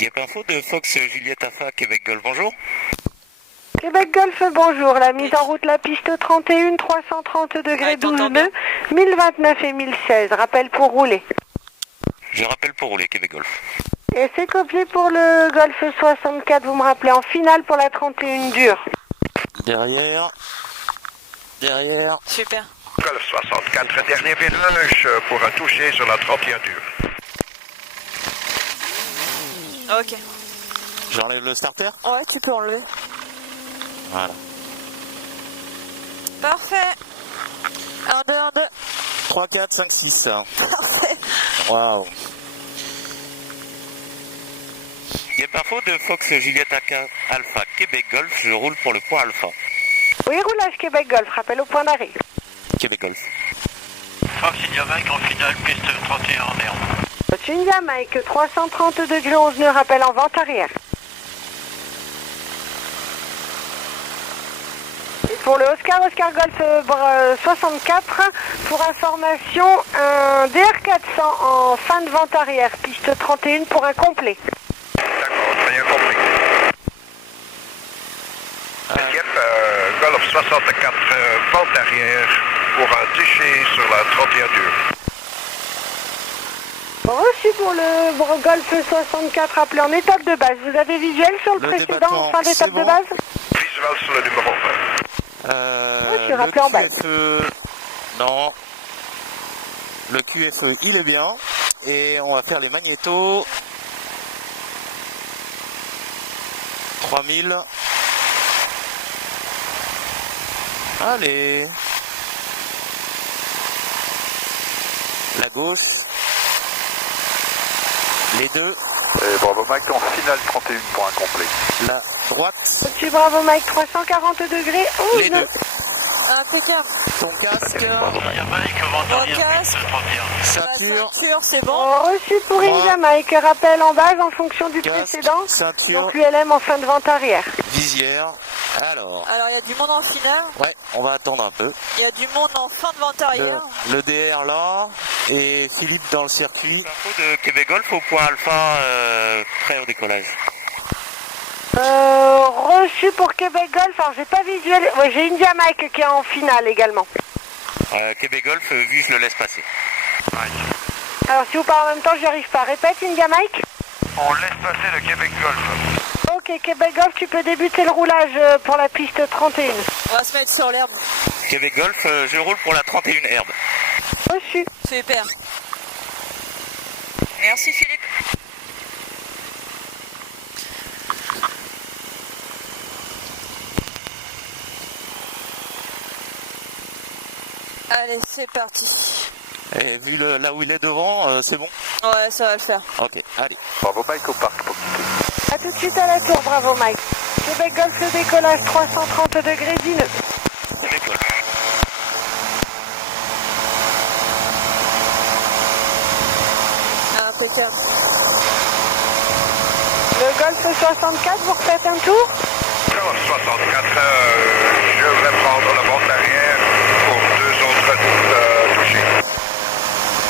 Gap Info de Fox Juliette Alpha Québec Golf, bonjour. Québec Golf, bonjour. La mise en route, la piste 31, 330 degrés 12 nœuds, 1029 et 1016. Rappel pour rouler. Je rappelle pour rouler, Québec Golf. Et c'est copié pour le Golf 64, vous me rappelez en finale pour la 31 dure. Derrière. Super. Golf 64, dernier virage pour un toucher sur la 31 dure. Ok. J'enlève le starter. Ouais, tu peux enlever. Voilà. Parfait. 1, 2, 1, 2. 3, 4, 5, 6. Parfait. Waouh. Gap Info de Fox Juliette Alpha Québec Golf, je roule pour le point Alpha. Oui, roulage Québec Golf, rappel au point d'arrêt. Québec Golf. Fox India Mike en finale, piste 31 en herbe. India Mike, 330 degrés 11 nœuds, rappel en vente arrière. Et pour le Oscar Golf 64, pour information, un DR400 en fin de vente arrière, piste 31 pour un complet. D'accord, très bien compris. Yep, Golf 64, vente arrière pour un toucher sur la 31 dure. Reçu pour le Golf 64, appelé en étape de base. Vous avez visuel sur le précédent en fin d'étape de base? Visual sur le numéro 1. Je suis rappelé en base. Non. Le QFE, il est bien. Et on va faire les magnétos. 3000. Allez. La gauche. Les deux. Et bravo Mike en finale 31 pour un complet. La droite. Reçu Bravo Mike, 340 degrés 11 Les nœuds. deux. Impeccable. Ton casque. India Mike, vente arrière, casque. piste 31. Ceinture. Ceinture, c'est bon. Reçu pour India Mike, rappel en base en fonction du Casque. précédent. Ceinture. Donc ULM en fin de vente arrière. Visière. Alors. Alors, il y a du monde en finale. Ouais, on va attendre un peu. Il y a du monde en fin de vente arrière. Le DR là. Et Philippe dans le circuit. Info de Québec Golf au point Alpha, prêt au décollage. Reçu pour Québec Golf, alors j'ai pas visuel. Ouais, j'ai India Mike qui est en finale également. Québec Golf, vu, je le laisse passer. Alors si vous parlez en même temps, j'y arrive pas. Répète India Mike. On laisse passer le Québec Golf. Ok, Québec Golf, tu peux débuter le roulage pour la piste 31. On va se mettre sur l'herbe. Québec Golf, je roule pour la 31 herbe. Reçu. Super. Merci Philippe. Allez, c'est parti. Et vu là où il est devant, c'est bon? Ouais, ça va le faire. Ok, allez. Bravo Mike au parc pour quitter. A tout de suite à la tour, bravo Mike. Québec Golf, le décollage 330 degrés 10 nœuds. Québec Golf. Impeccable. Le Golf 64, vous refaites un tour? Golf 64, je vais prendre la vente arrière pour deux autres touchés.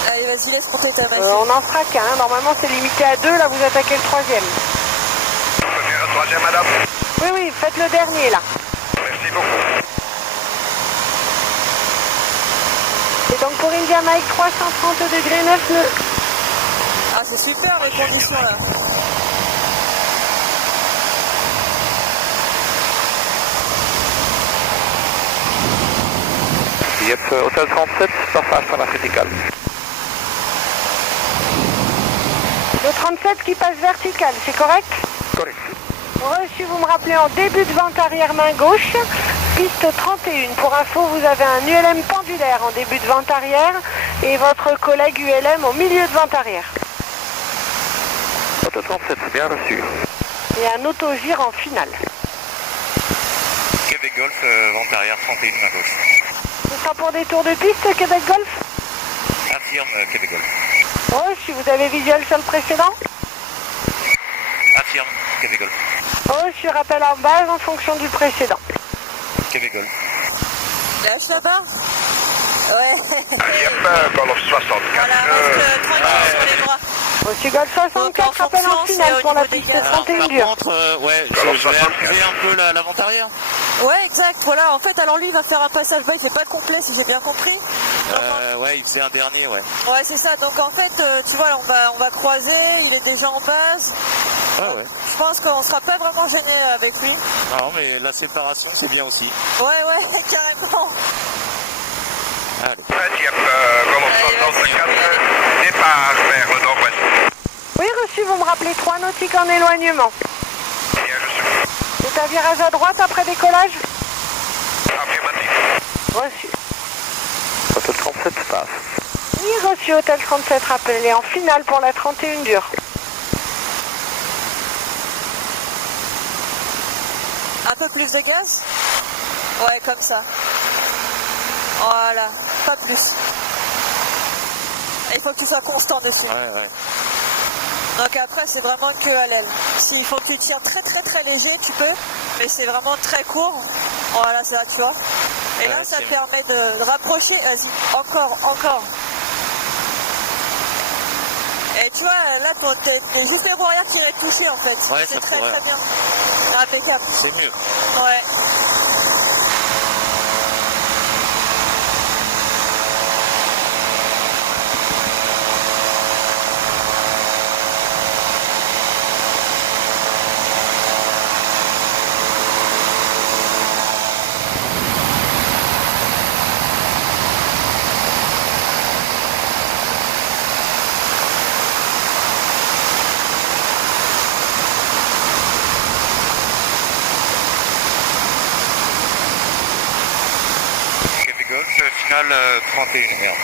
Allez, vas-y, laisse monter ta machine. On en fera qu'un, normalement c'est limité à 2, là vous attaquez le troisième. Premier, un troisième madame. Oui, faites le dernier là. Merci beaucoup. Et donc pour India Mike, 330 degrés 9 nœuds. Ah, c'est super les conditions là. Yep, hôtel 37, surface à la verticale. Le 37 qui passe vertical, c'est correct? Correct. Reçu, vous me rappelez en début de vente arrière main gauche, piste 31. Pour info, vous avez un ULM pendulaire en début de vente arrière et votre collègue ULM au milieu de vente arrière. Hôtel 37, c'est bien reçu. Et un autogire en finale. Québec Golf, vente arrière 31 main gauche. Ce sera pour des tours de piste, Québec Golf? Affirme Québec Golf. Reçu, vous avez visuel sur le précédent? Affirme Québec Golf. Reçu, rappel en base en fonction du précédent. Québec Golf. Lâche la barre. Ouais. Yep, Golf 64. Voilà, reste tranquille sur les droits. Reçu Golf 64, appel en finale pour la piste 31 Par dure. contre, ouais, je vais abuser un peu l'avant-arrière. Ouais, exact, voilà. En fait, alors lui, il va faire un passage bas, il fait pas complet, si j'ai bien compris. Ouais, il faisait un dernier, ouais. Ouais, c'est ça. Donc en fait, tu vois, on va croiser, il est déjà en base. Ouais. Je pense qu'on sera pas vraiment gêné avec lui. Non, mais la séparation, c'est bien aussi. Ouais, carrément. Allez. Golf 64, départ vers le nord-ouest. Oui, reçu, vous me rappelez 3 nautiques en éloignement. Bien reçu. C'est un virage à droite après décollage. Affirmatif. Reçu. Hôtel 37 passe. Oui, reçu, Hôtel 37, rappelé en finale pour la 31 dure. Un peu plus de gaz. Ouais, comme ça. Voilà, pas plus. Il faut que tu sois constant dessus. Ouais. Donc après, c'est vraiment que à l'aile. S'il faut que tu tires très léger, tu peux, mais c'est vraiment très court. Voilà, c'est là, tu vois. Et là, ça permet de rapprocher. Vas-y, encore. Et tu vois, là, t'es juste les roues arrière qui va toucher en fait. Ouais, c'est ça très pourrait. bien. C'est impeccable. C'est mieux. Ouais. Golf, finale 31, merde.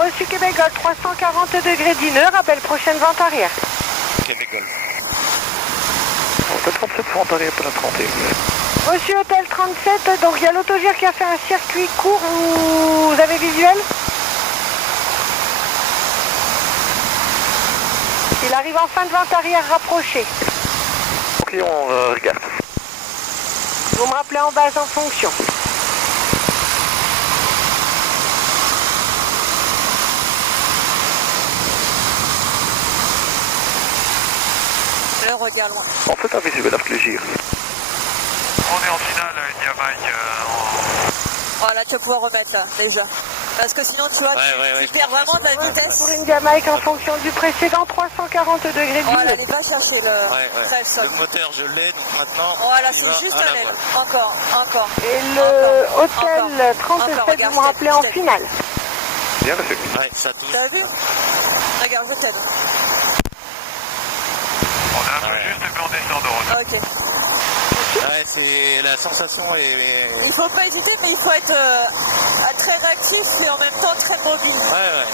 Reçu Québec Golf 340 degrés d'une heure, appel prochaine vente arrière. Québec Golf. Hôtel 37 pour entrer pour la 31. Reçu Hôtel 37, donc il y a l'autogire qui a fait un circuit court, vous avez visuel? Il arrive en fin de vente arrière rapprochée. Ok, on regarde. Vous me rappelez en base en fonction. Le regard loin. En fait, un visuel avec le gire. On est en finale, Diamaille. Voilà, tu vas pouvoir remettre là, déjà. Parce que sinon, tu vois, tu perds vraiment de la vitesse. Pour une Jamaïque en fonction du précédent, 340 degrés d'une Voilà, heure. allez, va chercher le Le sol. moteur, je l'ai, donc maintenant. Voilà, il c'est va juste à à la l'aile. voile. Encore. Et le Hôtel Encore, 37, regarde, vous me rappelez en je t'aide. finale. Bien reçu. Ouais, ça touche. T'as vu? Regarde, je t'aide. On est un peu juste, mais on descend de route. Ok. Ouais, c'est la sensation est. Il faut pas hésiter, mais il faut être très réactif et en même temps très mobile. Ouais.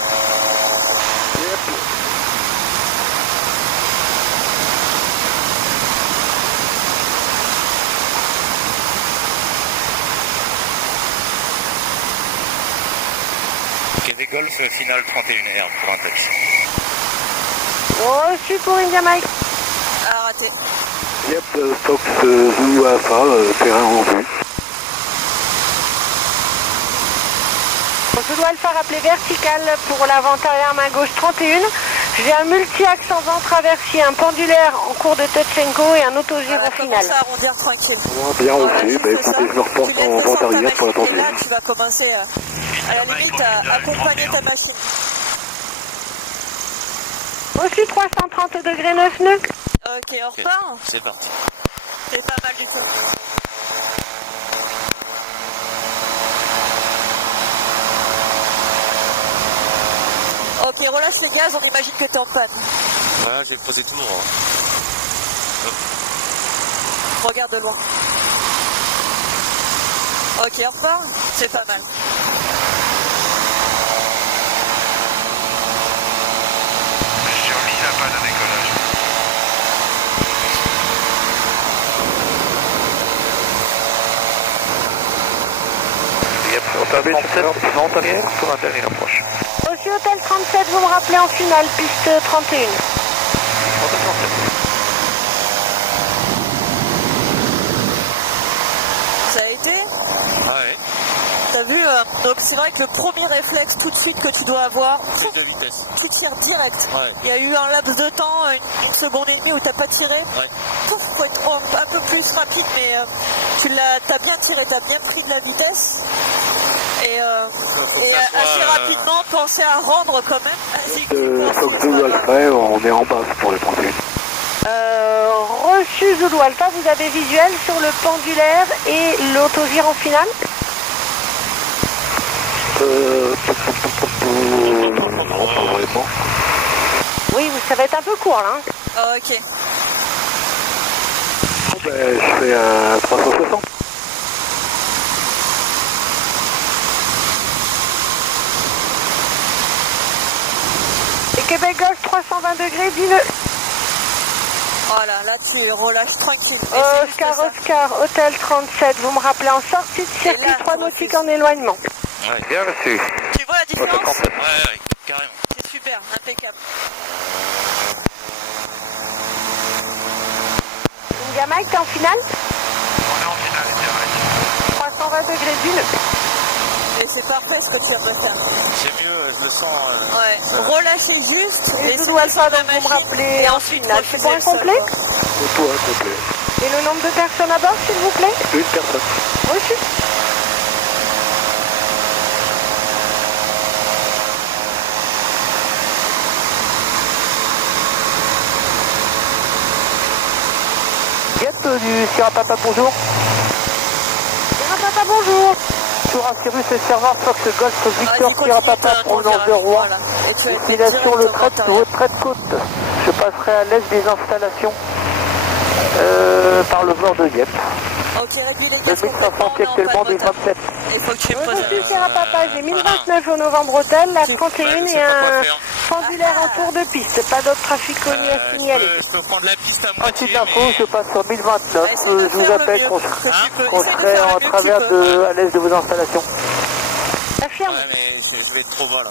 Québec Golf, finale 31 R pour un taxi. Reçu pour une Jamaïque. Ah, raté. Yep, Fox Zulu Alpha, terrain en vue. Je dois Alpha rappeler vertical pour la vente arrière main gauche 31. J'ai un multi-axe en vent traversier, un pendulaire en cours de touch and go et un autogire au final. Commence à arrondir tranquille. Bien Voilà, reçu. juste Bah écoutez, ça. je me reporte Tu laisses en le vente centre arrière pour la machinerie, 31. là, tu vas commencer à la limite à accompagner ta machine. Reçu 330 degrés 9 nœuds. Ok, on repart. C'est parti. C'est pas mal du tout. Ok, relâche les gaz, on imagine que t'es en panne. Voilà, j'ai posé tout droit. Regarde de loin. Ok, on repart. C'est pas mal. Joli lapin de décollage. Yep, Hôtel 37, vente arrière pour un dernier approche. Reçu Hôtel 37, vous me rappelez en finale, piste 31. Hôtel 37. Ça a été? Ouais. T'as vu, Donc c'est vrai que le premier réflexe tout de suite que tu dois avoir, C'est de vitesse. tu tires direct. Ouais. Il y a eu un laps de temps, une seconde et demie où t'as pas tiré. Ouais. Pouf, faut être un peu plus rapide, mais t'as bien tiré, t'as bien pris de la vitesse. Et assez rapidement, penser à rendre quand même. Vas-y, Fox Zulu Alpha, on est en base pour les 31. Reçu Zulu Alpha, vous avez visuel sur le pendulaire et l'autogire en finale? Non, pas vraiment. Oui, ça va être un peu court là. Ah, ok. Bon, ben, je fais un 360. Et Québec Golf 320 degrés, dis-le. Voilà, là tu relâches tranquille. Oscar, Hôtel 37, vous me rappelez en sortie de circuit là, 3 nautiques en éloignement. Ouais. Bien reçu. Tu vois la différence? Ouais, carrément. C'est super, impeccable. India Mike, t'es en finale? On est en finale, direct. 320 degrés, dis-le. Et c'est parfait ce que tu viens de faire. C'est mieux, je le sens. Ouais, relâchez juste. Et laissez Zulu Alpha, donc la vous me machine, rappelez et en ensuite finale. C'est pour un refusez le complet? sol, quoi. Auto incomplet. Et le nombre de personnes à bord, s'il vous plaît? Une personne. Reçu. Yep, du Sierra Papa, bonjour. Papa, bonjour. Sierra Cyrus et serveur Fox Golf Victor Vas-y, Sierra continue Papa, ton provenance de virage, Rouen. voilà. Et tu vas être Destination le directement trait, votre trait de côte. Je passerai à l'est des installations par le bord de Dieppe. Ok, réduis les Le gaz 1500 qui est actuellement des 27. Il faut que tu me poses Reçu Sierra Papa, j'ai 1029 au Novembre Hôtel, la 31 et un pendulaire en tour de piste. Pas d'autre trafic connu à signaler. Je peux prendre la piste à Ensuite moitié. d'info, je passe sur 1029. Essaye de Je vous faire le appelle mieux quand que tu peux. je Essaye de serai faire le en mieux que tu travers peux. à l'est de vos installations. Affirme. Ouais, mais je vais être trop bas là.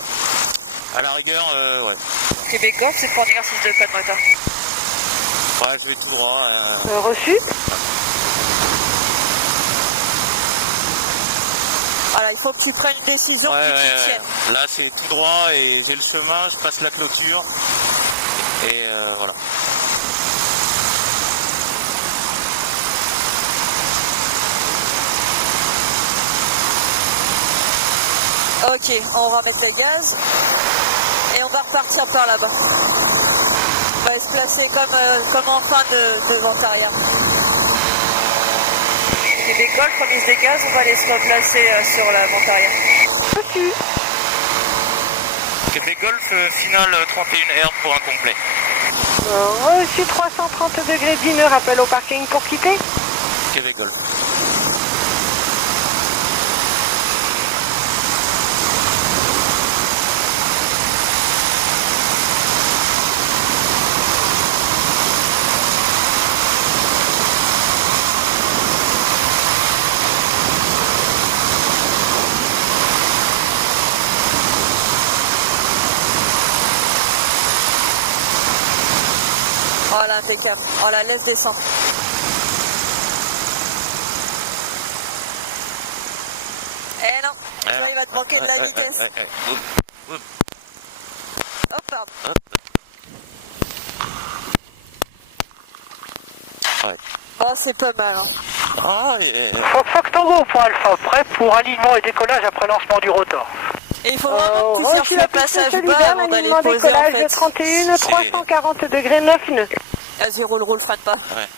À la rigueur, ouais. Québec Golf, c'est pour un exercice de pas de moteur. Ouais, je vais tout droit. Reçu. Voilà, il faut que tu prennes une décision Ouais, qui ouais, t'y tienne. ouais. Là, c'est tout droit et j'ai le chemin, je passe la clôture. Et voilà. Ok, on va mettre les gaz et on va repartir par là-bas. On va se placer comme en fin de vente arrière. Et des golfs, on mise des gaz, on va aller se replacer sur la vente arrière. Reçu. Québec Golf, finale 31R pour un complet. Reçu 330 degrés, dis-le, rappel au parking pour quitter. Québec Golf. Voilà, impeccable. On la laisse descendre. Eh non, là, il va te manquer de la vitesse. Hop, pardon. Ouais. Oh, c'est pas mal. Hein. Ah, Fox Tango pour Alpha, prêt pour alignement et décollage après lancement du rotor. Et il faut vraiment que tu Reçu cherches la le piste passage bas solidaire, avant d'aller l'alignement poser en décollage fait. de 31, 340 degrés, 9 nœuds. Vas-y, roule, freine pas. ouais.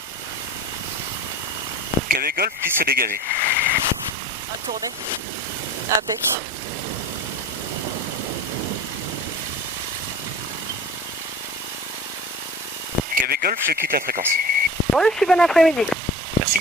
Québec Golf, piste dégagée. À tourner. Impec. Québec Golf, je quitte la fréquence. Reçu, bon après-midi. Merci.